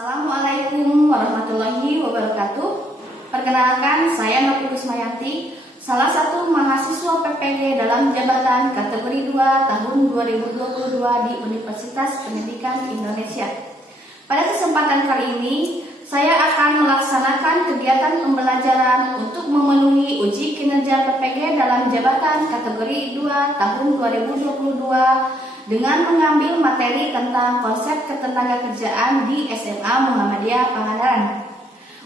Assalamualaikum warahmatullahi wabarakatuh. Perkenalkan, saya Novi Kusmayanti, salah satu mahasiswa PPG dalam jabatan kategori 2 tahun 2022 di Universitas Pendidikan Indonesia. Pada kesempatan kali ini, saya akan melaksanakan kegiatan pembelajaran untuk memenuhi uji kinerja PPG dalam jabatan kategori 2 tahun 2022 dengan mengambil materi tentang konsep ketenagakerjaan di SMA Muhammadiyah Pangandaran.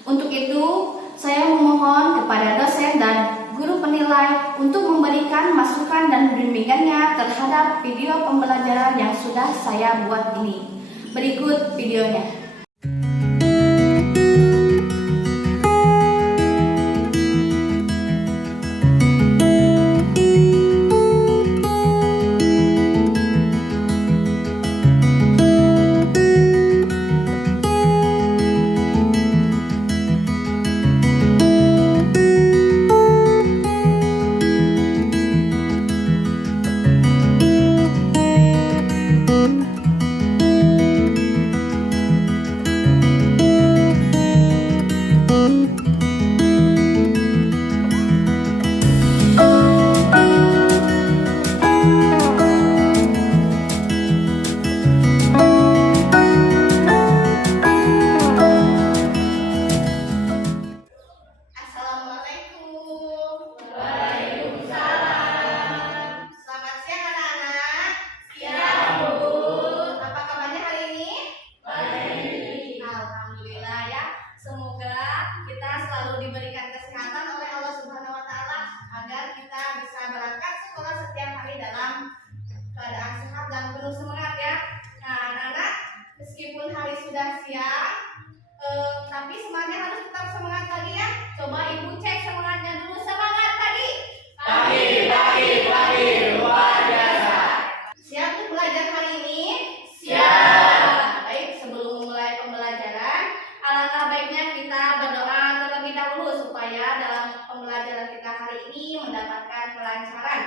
Untuk itu, saya memohon kepada dosen dan guru penilai untuk memberikan masukan dan bimbingannya terhadap video pembelajaran yang sudah saya buat ini. Berikut videonya. Diberikan kesehatan oleh Allah Subhanahu wa taala agar kita bisa berangkat sekolah setiap hari dalam keadaan sehat dan penuh semangat ya. Nah, anak-anak, meskipun hari sudah siang, tapi semangatnya harus tetap semangat lagi ya. Coba Ibu cek semangatnya dulu. Semangat pagi. Pagi luar biasa. Siap untuk belajar hari ini? Siap. Baik, sebelum memulai pembelajaran, alangkah baiknya kita berdoa terlebih dahulu supaya dalam pembelajaran kita hari ini mendapatkan kelancaran.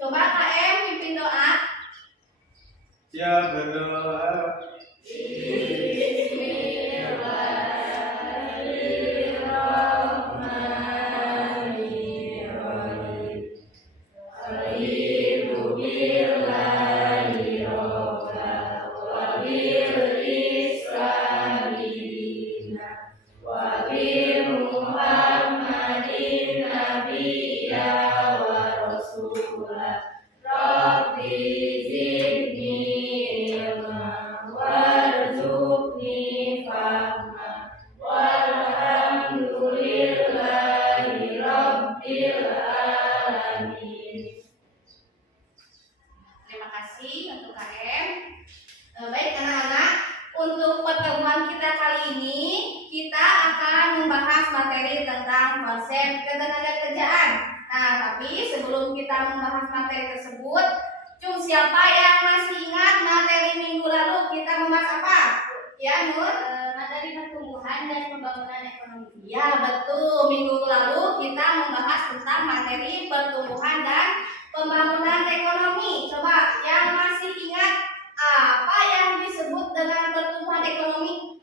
Coba KM pimpin doa. Siap berdoa. Terima kasih untuk KM. Baik anak-anak, untuk pertemuan kita kali ini kita akan membahas materi tentang konsep ketenagakerjaan. Nah, tapi sebelum kita membahas materi tersebut, siapa yang masih ingat materi minggu lalu kita membahas apa? Ya, Nur? Materi pertumbuhan dan pembangunan ekonomi. Ya, betul. Minggu lalu kita membahas tentang materi pertumbuhan dan pembangunan ekonomi. Coba yang masih ingat apa yang disebut dengan pertumbuhan ekonomi?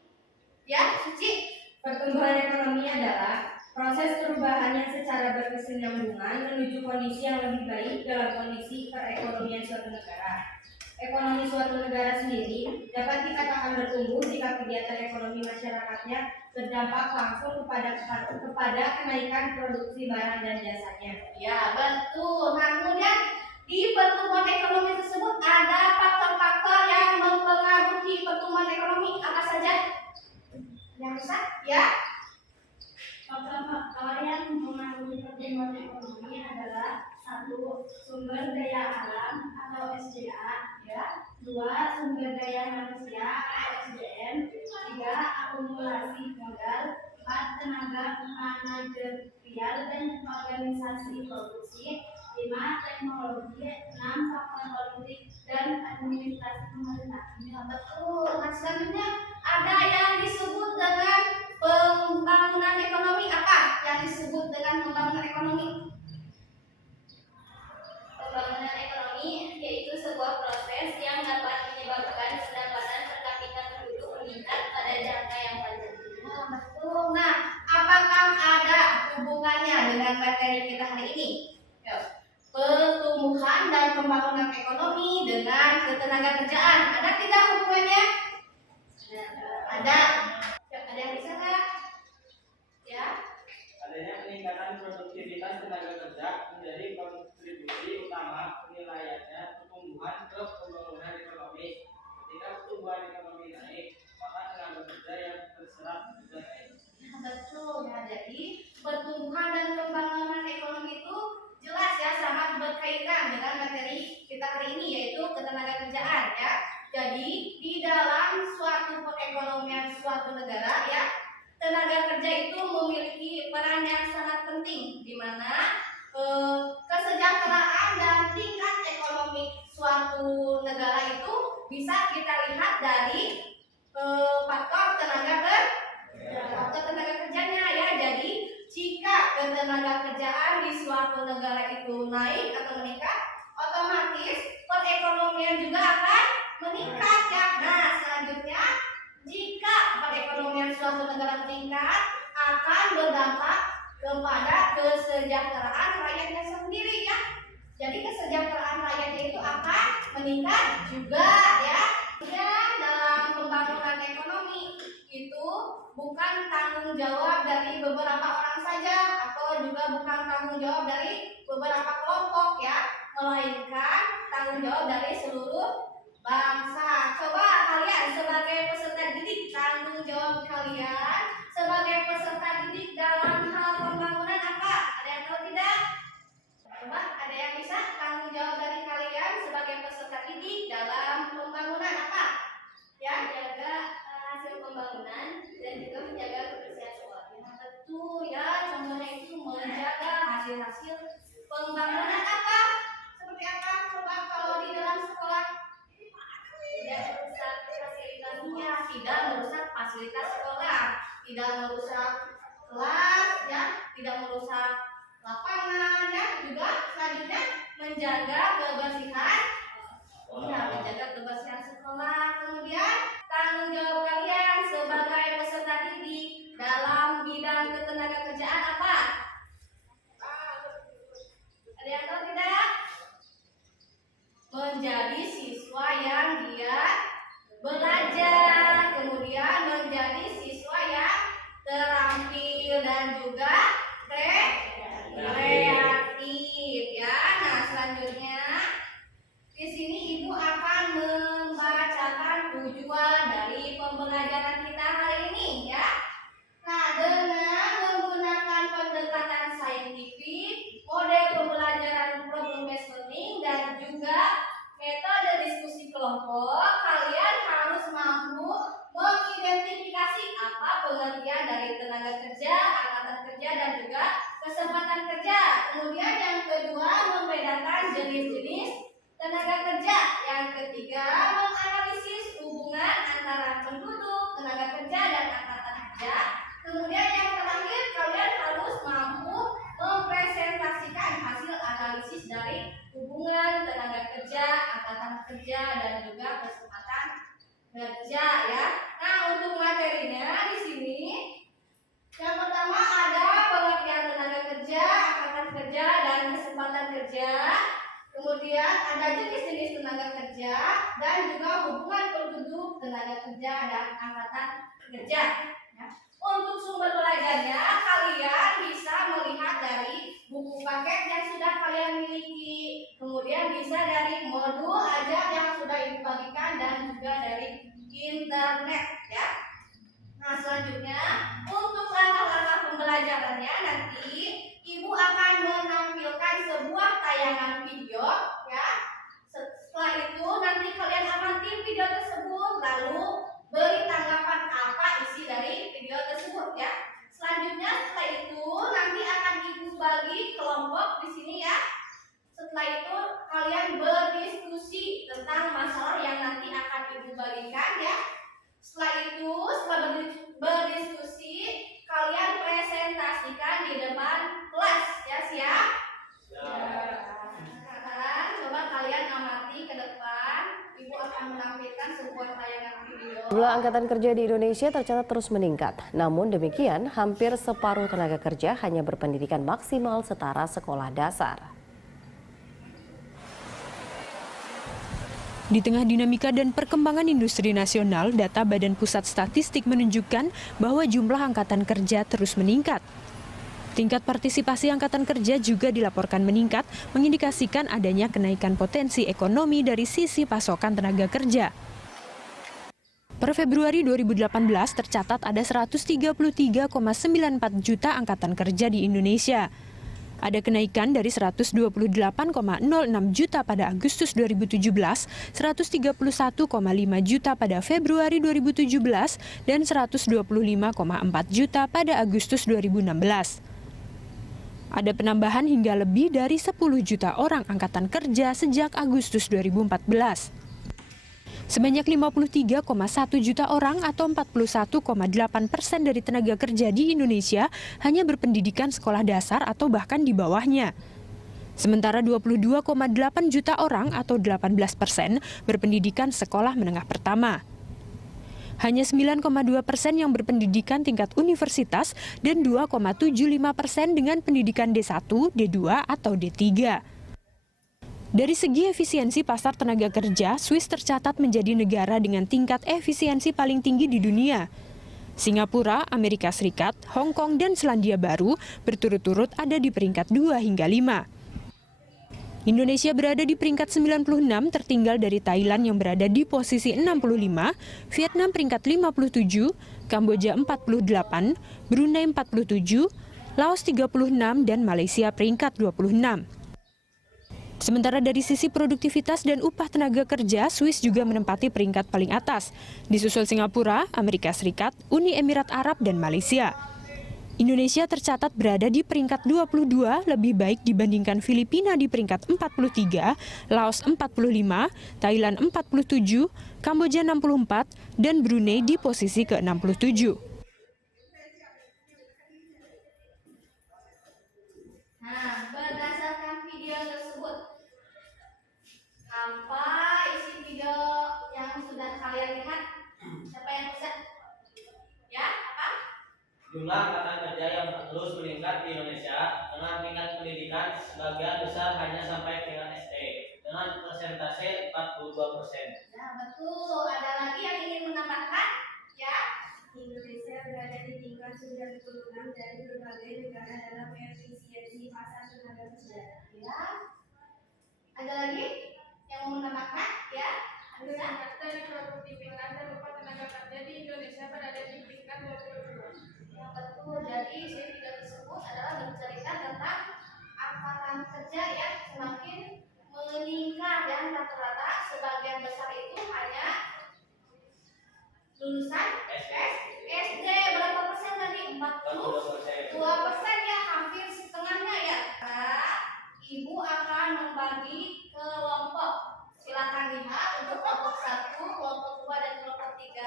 Ya, Suci? Pertumbuhan ekonomi adalah proses perubahan yang secara berkesinambungan menuju kondisi yang lebih baik dalam kondisi perekonomian suatu negara. Ekonomi suatu negara sendiri dapat dikatakan bertumbuh jika kegiatan ekonomi masyarakatnya berdampak langsung kepada kenaikan produksi barang dan jasanya. Ya, betul. Nah, kemudian di pertumbuhan ekonomi tersebut ada faktor-faktor yang mempengaruhi pertumbuhan ekonomi. Apa saja? Yang bisa? Ya. Faktor-faktor yang mempengaruhi pertumbuhan ekonomi adalah 1. Sumber daya alam atau SDA, ya. 2. Sumber daya manusia atau SDM. 3. Akumulasi modal. 4. Tenaga manajerial dan organisasi produksi. 5. Teknologi. 6. Faktor politik dan administrasi pemerintah. Ya, betul. Nah, selanjutnya ada yang disebut dengan pembangunan ekonomi. Apa yang disebut dengan pembangunan ekonomi? Pembangunan ekonomi yaitu sebuah proses yang dapat menyebabkan pendapatan per kapita penduduk meningkat pada jangka yang ketenaga kerjaan. Ada tidak hubungannya? Ada. Ada yang bisa nggak? Ya. Adanya peningkatan produktivitas tenaga kerja menjadi kontribusi utama penilaiannya pertumbuhan ke pembangunan ekonomi. Ketika pertumbuhan ekonomi naik, maka tenaga kerja yang terserap juga naik. Betul ya, jadi pertumbuhan dan pembangunan ekonomi itu jelas ya sangat berkaitan dengan materi kita hari ini, yaitu ketenaga kerjaan ya. Jadi di dalam suatu perekonomian suatu negara ya, tenaga kerja itu memiliki peran yang sangat penting, di mana kesejahteraan dan tingkat ekonomi suatu negara itu bisa kita lihat dari faktor tenaga kerjanya ya. Jadi jika ketenaga kerjaan di suatu negara itu naik atau meningkat, otomatis perekonomian juga akan meningkat ya. Nah, selanjutnya jika perekonomian suatu negara meningkat, akan berdampak kepada kesejahteraan rakyatnya sendiri ya. Jadi kesejahteraan rakyatnya itu akan meningkat juga ya. Dan dalam pembangunan ekonomi itu bukan tanggung jawab dari beberapa orang saja, atau juga bukan tanggung jawab dari beberapa kelompok ya, melainkan tanggung jawab dari seluruh bangsa. Coba kalian sebagai peserta didik, tanggung jawab kalian sebagai peserta didik dalam hal pembangunan apa? Ada yang tahu tidak? Coba ada yang bisa tanggung jawab dari kalian sebagai peserta didik dalam pembangunan apa? Ya, jaga hasil pembangunan dan juga menjaga kebersihan sekolah. Yang betul ya, contohnya itu menjaga hasil-hasil pembangunan apa? Seperti apa? Coba kalau di dalam sekolah tidak merusak fasilitasnya, tidak merusak fasilitas sekolah, tidak merusak kelas ya, tidak merusak lapangan ya, juga selanjutnya menjaga kebersihan menjaga kebersihan sekolah. Kemudian tanggung jawab kalian sebagai peserta didik dalam bidang ketenaga kerjaan apa? Ada yang tahu tidak? Menjadi siswa yang giat belajar, kemudian menjadi siswa yang terampil dan juga kreatif ya. Nah, selanjutnya di sini Ibu akan membacakan tujuan dari pembelajaran kita hari ini ya. Nah, dengan menggunakan pendekatan saintifik, model pembelajaran problem based learning dan juga metode diskusi kelompok, kalian harus mampu mengidentifikasi apa pengertian dari tenaga kerja, angkatan kerja dan juga kesempatan kerja. Kemudian yang kedua, membedakan jenis-jenis tenaga kerja. Yang ketiga, menganalisis hubungan antara penduduk, tenaga kerja, dan angkatan kerja. Kemudian yang terakhir, kalian harus mampu mempresentasikan hasil analisis dari hubungan tenaga kerja, angkatan kerja, dan juga kesempatan kerja ya. Nah, untuk materinya di sini yang pertama ada pengertian tenaga kerja, angkatan kerja, dan kesempatan kerja. Kemudian ada jenis-jenis tenaga kerja dan juga hubungan penduduk, tenaga kerja, dan angkatan kerja. Ya. Untuk sumber belajarnya, kalian bisa melihat dari buku paket yang sudah kalian miliki. Kemudian bisa dari modul ajar yang sudah Ibu bagikan dan juga dari internet. Ya. Nah, selanjutnya untuk langkah-langkah pembelajarannya nanti Ibu akan menampilkan sebuah tayangan video ya. Setelah itu nanti kalian amati video tersebut lalu beri tanggapan apa isi dari video tersebut ya. Selanjutnya setelah itu nanti akan Ibu bagi kelompok di sini ya. Setelah itu kalian berdiskusi tentang masalah yang nanti akan Ibu bagikan ya. Setelah itu, setelah berdiskusi, kalian presentasikan di depan kelas ya, siap? Sekarang coba kalian amati ke depan. Ibu akan menampilkan sebuah tayangan video. Jumlah angkatan kerja di Indonesia tercatat terus meningkat. Namun demikian, hampir separuh tenaga kerja hanya berpendidikan maksimal setara sekolah dasar. Di tengah dinamika dan perkembangan industri nasional, data Badan Pusat Statistik menunjukkan bahwa jumlah angkatan kerja terus meningkat. Tingkat partisipasi angkatan kerja juga dilaporkan meningkat, mengindikasikan adanya kenaikan potensi ekonomi dari sisi pasokan tenaga kerja. Per Februari 2018 tercatat ada 133,94 juta angkatan kerja di Indonesia. Ada kenaikan dari 128,06 juta pada Agustus 2017, 131,5 juta pada Februari 2017, dan 125,4 juta pada Agustus 2016. Ada penambahan hingga lebih dari 10 juta orang angkatan kerja sejak Agustus 2014. Sebanyak 53,1 juta orang atau 41,8% dari tenaga kerja di Indonesia hanya berpendidikan sekolah dasar atau bahkan di bawahnya. Sementara 22,8 juta orang atau 18% berpendidikan sekolah menengah pertama. Hanya 9,2% yang berpendidikan tingkat universitas dan 2,75% dengan pendidikan D1, D2, atau D3. Dari segi efisiensi pasar tenaga kerja, Swiss tercatat menjadi negara dengan tingkat efisiensi paling tinggi di dunia. Singapura, Amerika Serikat, Hong Kong, dan Selandia Baru berturut-turut ada di peringkat 2 hingga 5. Indonesia berada di peringkat 96, tertinggal dari Thailand yang berada di posisi 65, Vietnam peringkat 57, Kamboja 48, Brunei 47, Laos 36, dan Malaysia peringkat 26. Sementara dari sisi produktivitas dan upah tenaga kerja, Swiss juga menempati peringkat paling atas, disusul Singapura, Amerika Serikat, Uni Emirat Arab, dan Malaysia. Indonesia tercatat berada di peringkat 22, lebih baik dibandingkan Filipina di peringkat 43, Laos 45, Thailand 47, Kamboja 64, dan Brunei di posisi ke-67. Nah, berdasarkan video tersebut, apa isi video yang sudah kalian lihat? Siapa yang bisa? Ya, apa? Jumlah angkatan kerja yang terus meningkat di Indonesia dengan tingkat pendidikan sebagian besar hanya sampai tingkat SD dengan persentase 42%. Nah, betul. Ada lagi yang ingin menambahkan? Ya. Indonesia berada di tingkat 96 dari berbagai negara dalam efisiensi pasar tenaga kerja. Ya. Ada lagi yang mau menambahkan? Ya. Bisa? Dari produktivitas dan upah tenaga kerja di Indonesia berada di peringkat 22. Ya, betul. Jadi isi video tersebut adalah bercerita tentang angkatan kerja yang semakin meningkat dan rata-rata sebagian besar itu hanya lulusan SD. Berapa persen tadi? 42% ya, hampir setengahnya ya. Nah, Ibu akan membagi kelompok. Silakan lihat untuk kelompok 1, kelompok 2, dan kelompok 3.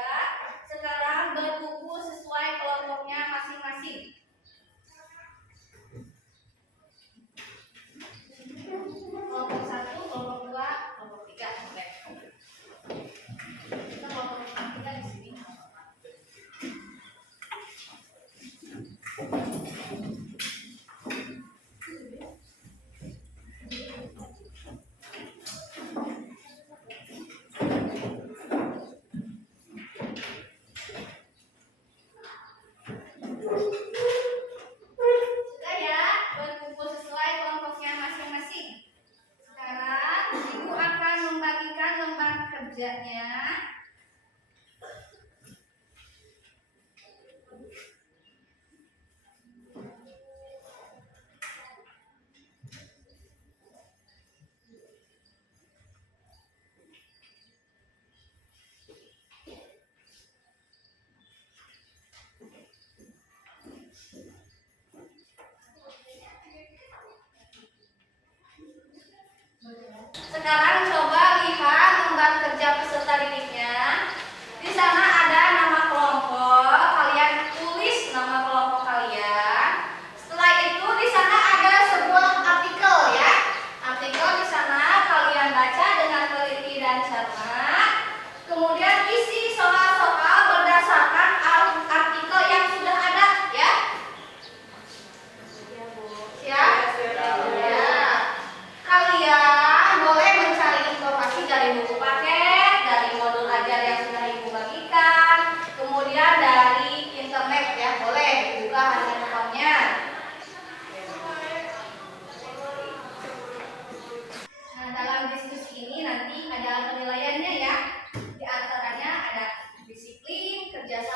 Sekarang berbuku sesuai kelompoknya masing-masing. Kelompok 1, kelompok 2, kelompok 3. Oke. Kita kelompok 3 di sini.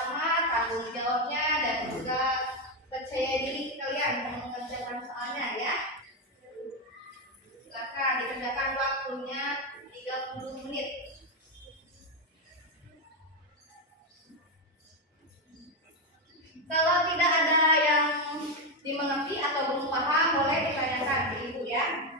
pertama tanggung jawabnya dan juga percaya diri kalian dalam mengerjakan soalnya ya. Silakan dikerjakan waktunya 30 menit. Kalau tidak ada yang dimengerti atau belum paham, boleh ditanyakan ke ibu ya.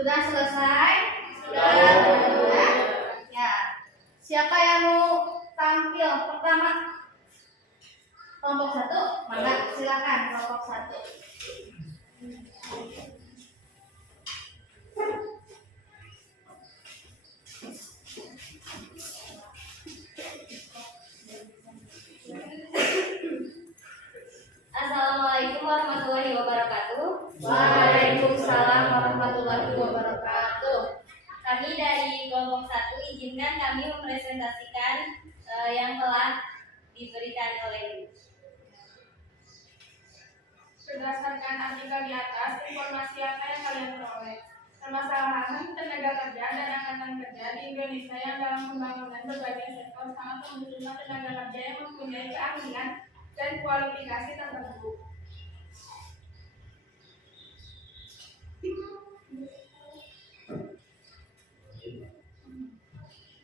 Sudah selesai? Sudah. Ya. Siapa yang mau tampil pertama? Kelompok 1? Mana? Silakan kelompok 1. Assalamualaikum warahmatullahi wabarakatuh. Waalaikumsalam warahmatullahi wabarakatuh. Kami dari kelompok 1 izinkan kami mempresentasikan yang telah diberikan oleh Ibu. Berdasarkan artikel di atas, informasi apa yang kalian peroleh? Permasalahan tenaga kerja dan angkatan kerja di Indonesia yang dalam pembangunan berbagai sektor sangat membutuhkan tenaga kerja yang mempunyai keahlian dan kualifikasi tertentu.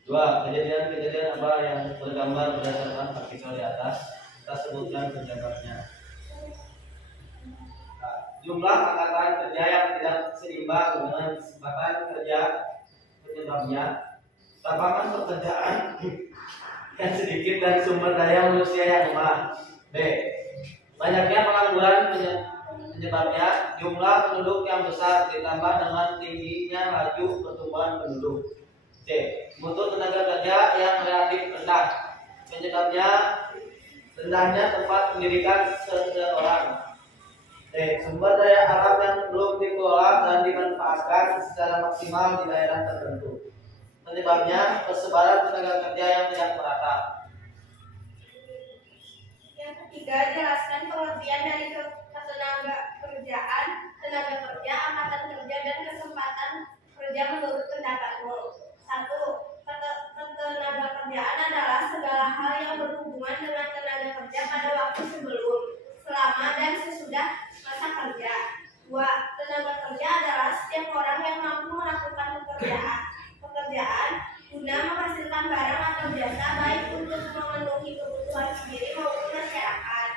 Dua, kejadian-kejadian apa yang bergambar berdasarkan artikel di atas, kita sebutkan penyebabnya. Nah, jumlah angkatan kerja yang tidak seimbang dengan kesempatan kerja penyebabnya, lapangan pekerjaan yang sedikit dan sumber daya manusia yang lemah. B, banyaknya pengangguran penyebabnya, jumlah penduduk yang besar ditambah dengan tingginya laju pertumbuhan penduduk. C, mutu tenaga kerja yang relatif rendah, penyebabnya rendahnya tempat pendidikan seseorang. D, sumber daya alam yang belum dikelola dan dimanfaatkan secara maksimal di daerah tertentu, penyebabnya persebaran tenaga kerja yang tidak merata. Yang ketiga, jelaskan pengertian dari ketenaga kerjaan, tenaga kerja, angkatan kerja, dan kesempatan kerja menurut pendapatmu. 1. Ketenaga kerjaan adalah segala hal yang berhubungan dengan tenaga kerja pada waktu sebelum, selama, dan sesudah masa kerja. 2. Tenaga kerja adalah setiap orang yang mampu melakukan pekerjaan guna menghasilkan barang atau jasa baik untuk memenuhi kebutuhan sendiri maupun masyarakat.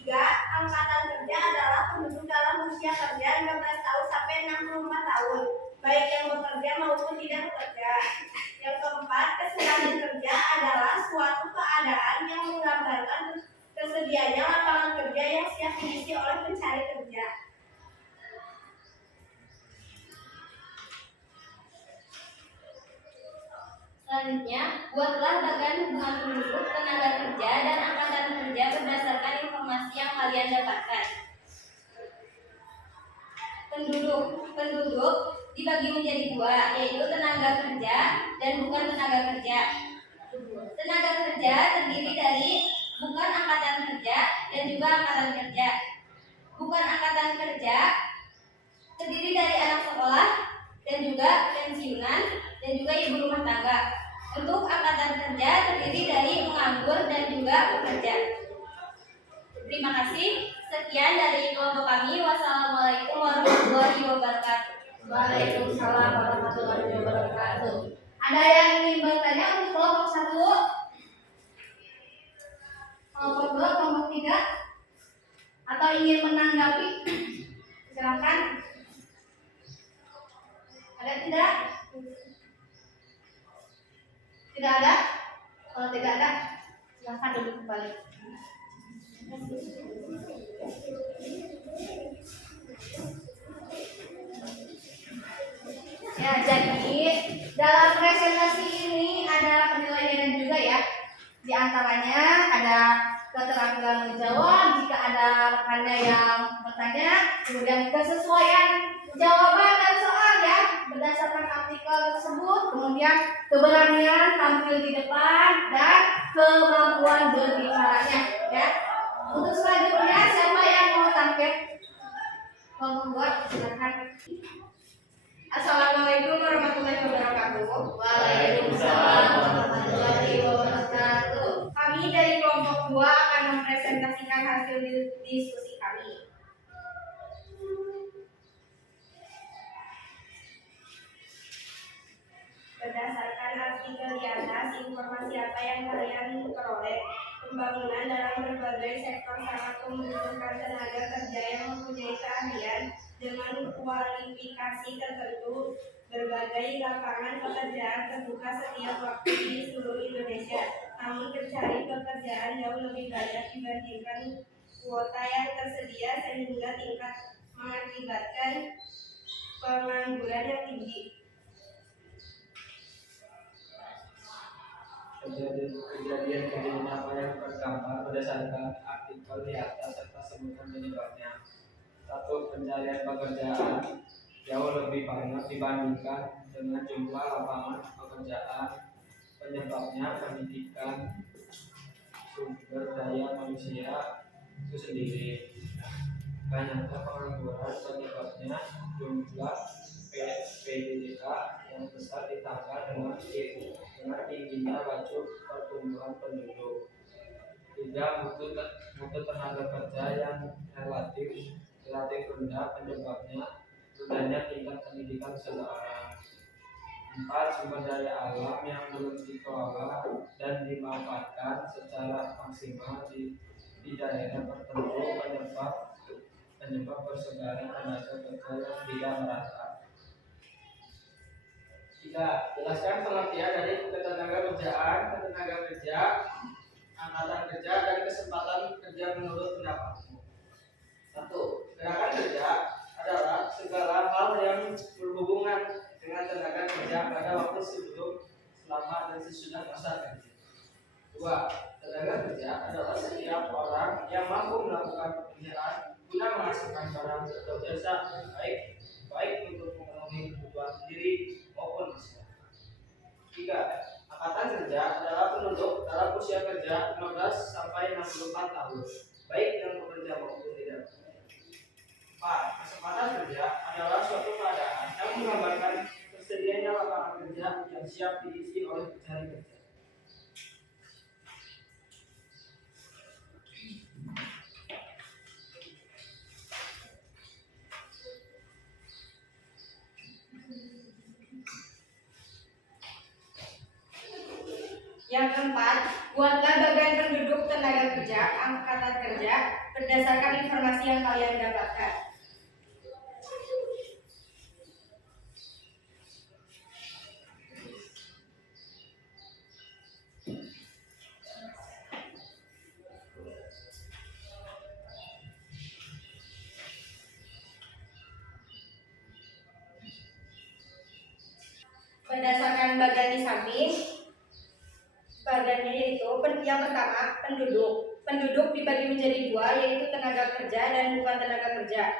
3. Angkatan kerja adalah penduduk dalam usia kerja 15 tahun sampai 64 tahun, baik yang bekerja maupun tidak bekerja. Yang keempat, kesadaran kerja adalah suatu keadaan yang menggambarkan tersedianya lapangan kerja yang siap diisi oleh pencari kerja. Selanjutnya, buatlah bagan hubungan penduduk, tenaga kerja, dan angkatan kerja berdasarkan informasi yang kalian dapatkan. Penduduk dibagi menjadi dua, yaitu tenaga kerja dan bukan tenaga kerja. Tenaga kerja terdiri dari bukan angkatan kerja dan juga angkatan kerja. Bukan angkatan kerja terdiri dari anak sekolah dan juga pensiunan dan juga ibu rumah tangga. Untuk angkatan kerja terdiri dari penganggur dan juga pekerja. Terima kasih. Sekian dari kelompok kami. Wassalamualaikum warahmatullahi wabarakatuh. Waalaikumsalam warahmatullahi wabarakatuh. Ada yang ingin bertanya untuk kelompok 1? Kelompok 2, kelompok 3? atau ingin menanggapi? Silakan. Ada tidak? Tidak ada? Kalau tidak ada, silakan duduk kembali. Ya, jadi dalam presentasi ini ada penilaian juga ya. Di antaranya ada keterampilan menjawab jika ada rekannya yang bertanya, kemudian kesesuaian jawaban dan soal ya berdasarkan artikel tersebut, kemudian keberanian tampil di depan dan kemampuan berbicaranya ya. Untuk selanjutnya siapa yang mau tampil? Mau membuat silakan. Assalamualaikum warahmatullahi wabarakatuh. Waalaikumsalam warahmatullahi wabarakatuh. Kami dari kelompok 2 akan mempresentasikan hasil diskusi kami. Berdasarkan artikel di atas, informasi apa yang kalian peroleh? Pembangunan dalam berbagai sektor sangat membutuhkan tenaga kerja yang mempunyai keahlian dengan kualifikasi tertentu. Berbagai lapangan pekerjaan terbuka setiap waktu di seluruh Indonesia. Namun pencari pekerjaan jauh lebih banyak dibandingkan kuota yang tersedia sehingga tingkat mengakibatkan pengangguran yang tinggi. Kejadian apa yang tergambar berdasarkan artikel di atas serta sebutan penyebabnya. 1. Pencarian pekerjaan jauh lebih banyak dibandingkan dengan jumlah lapangan pekerjaan. Penyebabnya pendidikan sumber daya manusia itu sendiri. Banyaknya pengangguran penyebabnya jumlah PDDK yang besar ditambah dengan tingginya laju pertumbuhan penduduk. 3. Mutu tenaga kerja yang relatif rendah penyebabnya rendahnya tingkat pendidikan seseorang. 4. Sumber daya alam yang belum dikelola dan dimanfaatkan secara maksimal di daerah tertentu penyebab persebaran tenaga kerja yang tidak merata. 3. Jelaskan pengertian dari ketenaga kerja, angkatan kerja, dan kesempatan kerja menurut pendapatmu. 1. Gerakan kerja adalah segala hal yang berhubungan dengan tenaga kerja pada waktu sebelum, selama, dan sesudah masa kerja. 2. Tenaga kerja adalah setiap orang yang mampu melakukan pekerjaan guna menghasilkan barang atau jasa baik untuk memenuhi kebutuhan sendiri maupun masyarakat. 3. Angkatan kerja adalah penduduk dalam usia kerja 15 sampai 64 tahun, baik yang bekerja maupun tidak. 4. Kesempatan kerja adalah suatu keadaan yang menggambarkan tersedianya lapangan kerja yang siap diisi oleh pencari kerja. Yang keempat, buatlah bagian penduduk tenaga kerja, angkatan kerja, berdasarkan informasi yang kalian dapatkan. Berdasarkan bagian di samping, bagiannya yaitu yang pertama penduduk. Penduduk dibagi menjadi 2, yaitu tenaga kerja dan bukan tenaga kerja.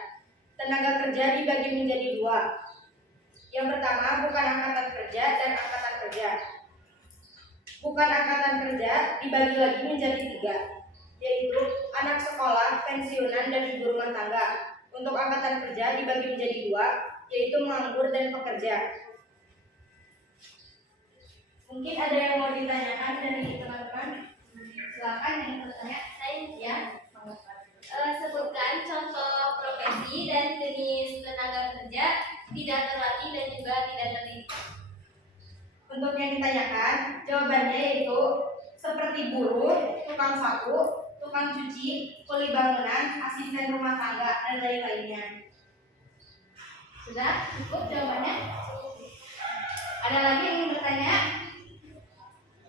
Tenaga kerja dibagi menjadi 2. Yang pertama bukan angkatan kerja dan angkatan kerja. Bukan angkatan kerja dibagi lagi menjadi 3, yaitu anak sekolah, pensiunan, dan ibu rumah tangga. Untuk angkatan kerja dibagi menjadi 2, yaitu menganggur dan pekerja. Mungkin ada yang mau ditanyakan dari teman-teman? Silakan yang bertanya. Ya. Sebutkan contoh profesi dan jenis tenaga kerja tidak terlatih dan juga tidak terdidik. Untuk yang ditanyakan, jawabannya yaitu seperti buruh, tukang sapu, tukang tukang cuci, kuli bangunan, asisten rumah tangga, dan lain-lainnya. Sudah cukup jawabannya? Ada lagi yang ingin bertanya?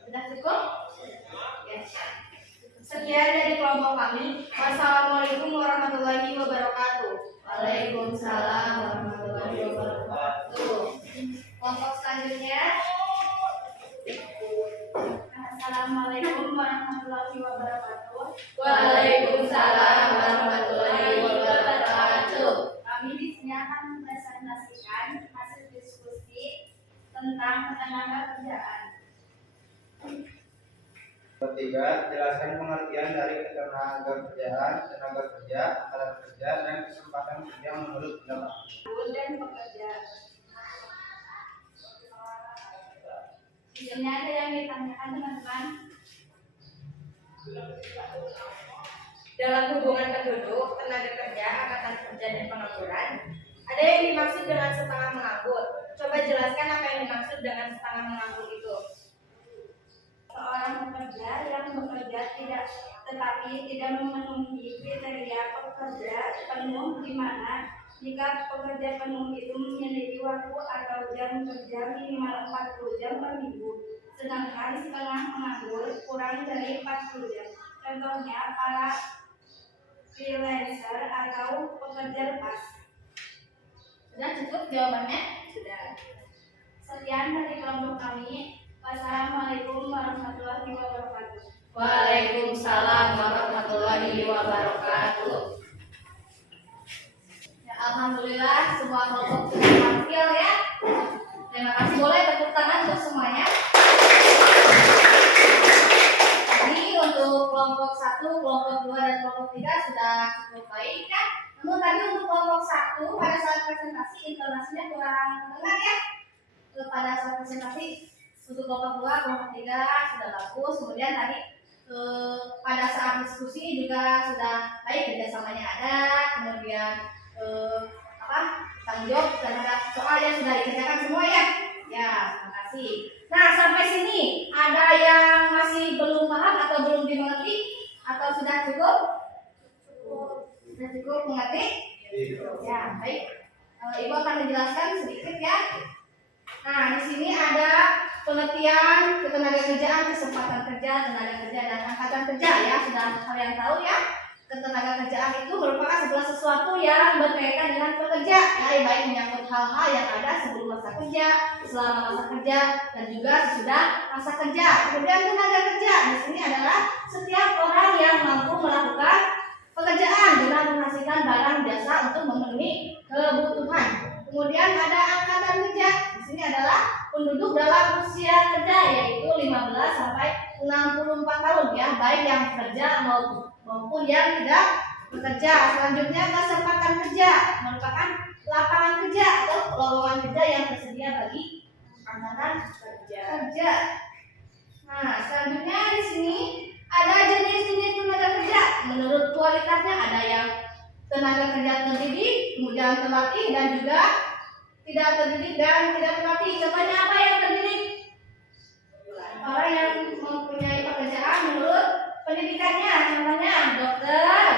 Sudah cukup? Yes. Sekian dari kelompok kami. Wassalamualaikum warahmatullahi wabarakatuh. Waalaikumsalam warahmatullahi wabarakatuh. Kelompok selanjutnya. Assalamualaikum warahmatullahi wabarakatuh. Waalaikumsalam warahmatullahi wabarakatuh. Kami di sini akan mempresentasikan hasil diskusi tentang ketenaga kerjaan. Ketiga, jelaskan pengertian dari ketenaga kerjaan, tenaga kerja, angkatan kerja, dan kesempatan kerja menurut pendapat. Dan pekerja. Di sini ada yang ditanyakan teman-teman. Dalam hubungan penduduk, tenaga kerja, angkatan kerja, dan pengangguran, ada yang dimaksud dengan setengah menganggur. Coba jelaskan apa yang dimaksud dengan setengah menganggur itu. Seorang pekerja yang bekerja tetapi tidak memenuhi kriteria pekerja penuh, di mana jika pekerja penuh itu memiliki waktu atau jam kerja minimal 40 jam per minggu, sedangkan setengah menganggur kurang dari 40 jam. Contohnya para freelancer atau pekerja lepas. Sudah cukup jawabannya? Sudah. Sekian dari kelompok kami. Wassalamualaikum warahmatullahi wabarakatuh. Waalaikumsalam warahmatullahi wabarakatuh. Ya, alhamdulillah semua kelompok sudah tampil ya. Terima kasih, boleh tepuk tangan untuk semuanya. Jadi untuk kelompok 1, kelompok 2, dan kelompok 3 sudah cukup baik ya. Namun tadi untuk kelompok 1 pada saat presentasi intonasinya kurang terdengar ya. Pada saat presentasi untuk kelompok 2, kelompok 3 sudah bagus. Kemudian tadi pada saat diskusi juga sudah baik, kerjasamanya ada. Kemudian tanggung jawab terhadap soal yang sudah dikerjakan semua ya. Ya, terima kasih. Nah, sampai sini ada yang masih belum paham atau belum dimengerti atau sudah cukup? Sudah cukup mengerti? Ya, baik. Ibu akan menjelaskan sedikit ya. Nah, di sini ada pengertian ketenagakerjaan, kesempatan kerja, tenaga kerja, dan angkatan kerja ya. Sudah kalian tahu ya. Ketenagakerjaan itu merupakan segala sesuatu yang berkaitan dengan pekerja, ya, baik menyangkut hal-hal yang ada sebelum masa kerja, selama masa kerja, dan juga sesudah masa kerja. Kemudian tenaga kerja di sini adalah setiap orang yang mampu melakukan pekerjaan dengan menghasilkan barang jasa untuk memenuhi kebutuhan. Kemudian ada angkatan kerja. Di sini adalah penduduk dalam usia kerja, yaitu 15 sampai 64 tahun ya, baik yang bekerja maupun yang tidak bekerja. Selanjutnya kesempatan kerja merupakan lapangan kerja atau lowongan kerja yang tersedia bagi angkatan kerja. Nah, selanjutnya di sini ada jenis-jenis tenaga kerja. Menurut kualitasnya ada yang tenaga kerja terdidik, kemudian terlatih, dan juga tidak terdidik dan tidak terlatih. Contohnya apa yang terdidik? Orang yang mempunyai pekerjaan menurut pendidikannya, contohnya dokter,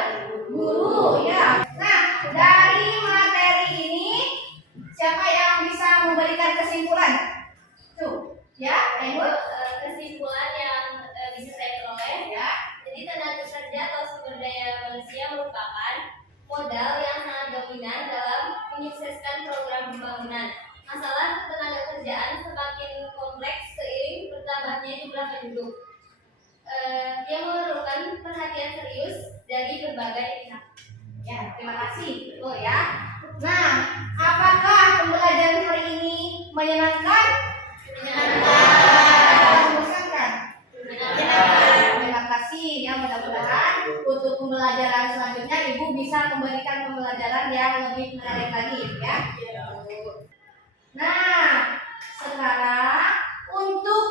guru, ya. Nah, dari materi ini siapa yang bisa memberikan kesimpulan? Tuh, ya, Ayo. Kesimpulan yang bisa saya peroleh ya. Jadi tenaga kerja atau sumber daya manusia merupakan modal yang sangat dominan dalam menyukseskan program pembangunan. Masalah ketenaga kerjaan semakin kompleks seiring bertambahnya jumlah penduduk. Dia memerlukan perhatian serius dari berbagai pihak. Ya, terima kasih. Betul ya. Nah, apakah pembelajaran hari ini menyenangkan? Membosankan? Terima kasih ya, mudah-mudahan untuk pembelajaran selanjutnya Ibu bisa memberikan pembelajaran yang lebih menarik lagi ya. Nah, sekarang untuk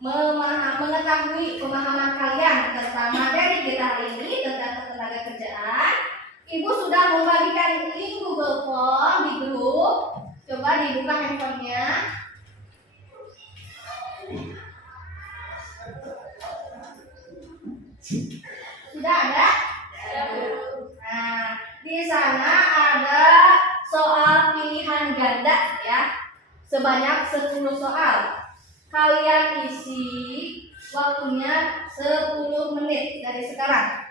mengetahui pemahaman kalian tentang materi kita hari ini tentang ketenaga kerjaan, Ibu sudah membagikan link Google Form di grup. Coba dibuka handphonenya. Sudah ada? sana ada soal pilihan ganda ya. Sebanyak 10 soal. Kalian isi waktunya 10 menit dari sekarang.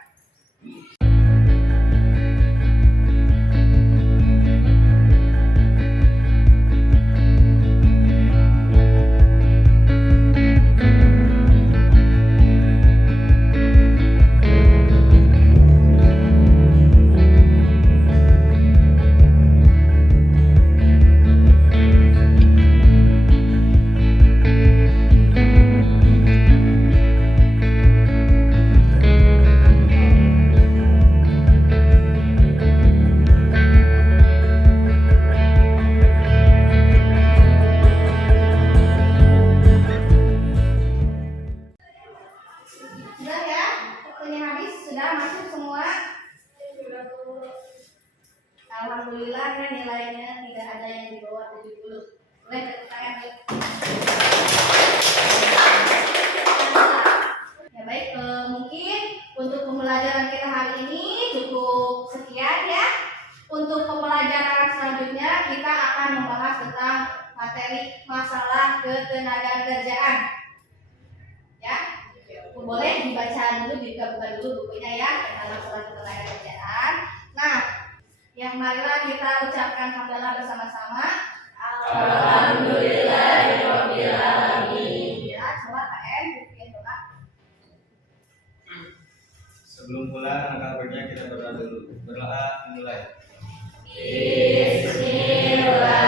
Sudah ya? Waktunya habis? Sudah masuk semua? Alhamdulillah ya, nilainya tidak ada yang di bawah 70. Boleh tepuk tangan dulu. Ya baik, mungkin untuk pembelajaran kita hari ini cukup sekian ya. Untuk pembelajaran selanjutnya kita akan membahas tentang materi masalah ketenagakerjaan. Ya, boleh dibaca dulu, dibuka dulu bukunya ya tentang masalah ketenagakerjaan. Nah, yang marilah kita ucapkan hamdalah bersama-sama. Alhamdulillahirabbil alamin. Ya, coba KM bikin doa. Sebelum mulai angkat kerja kita berdoa dulu. Berdoa dimulai. Bismillah.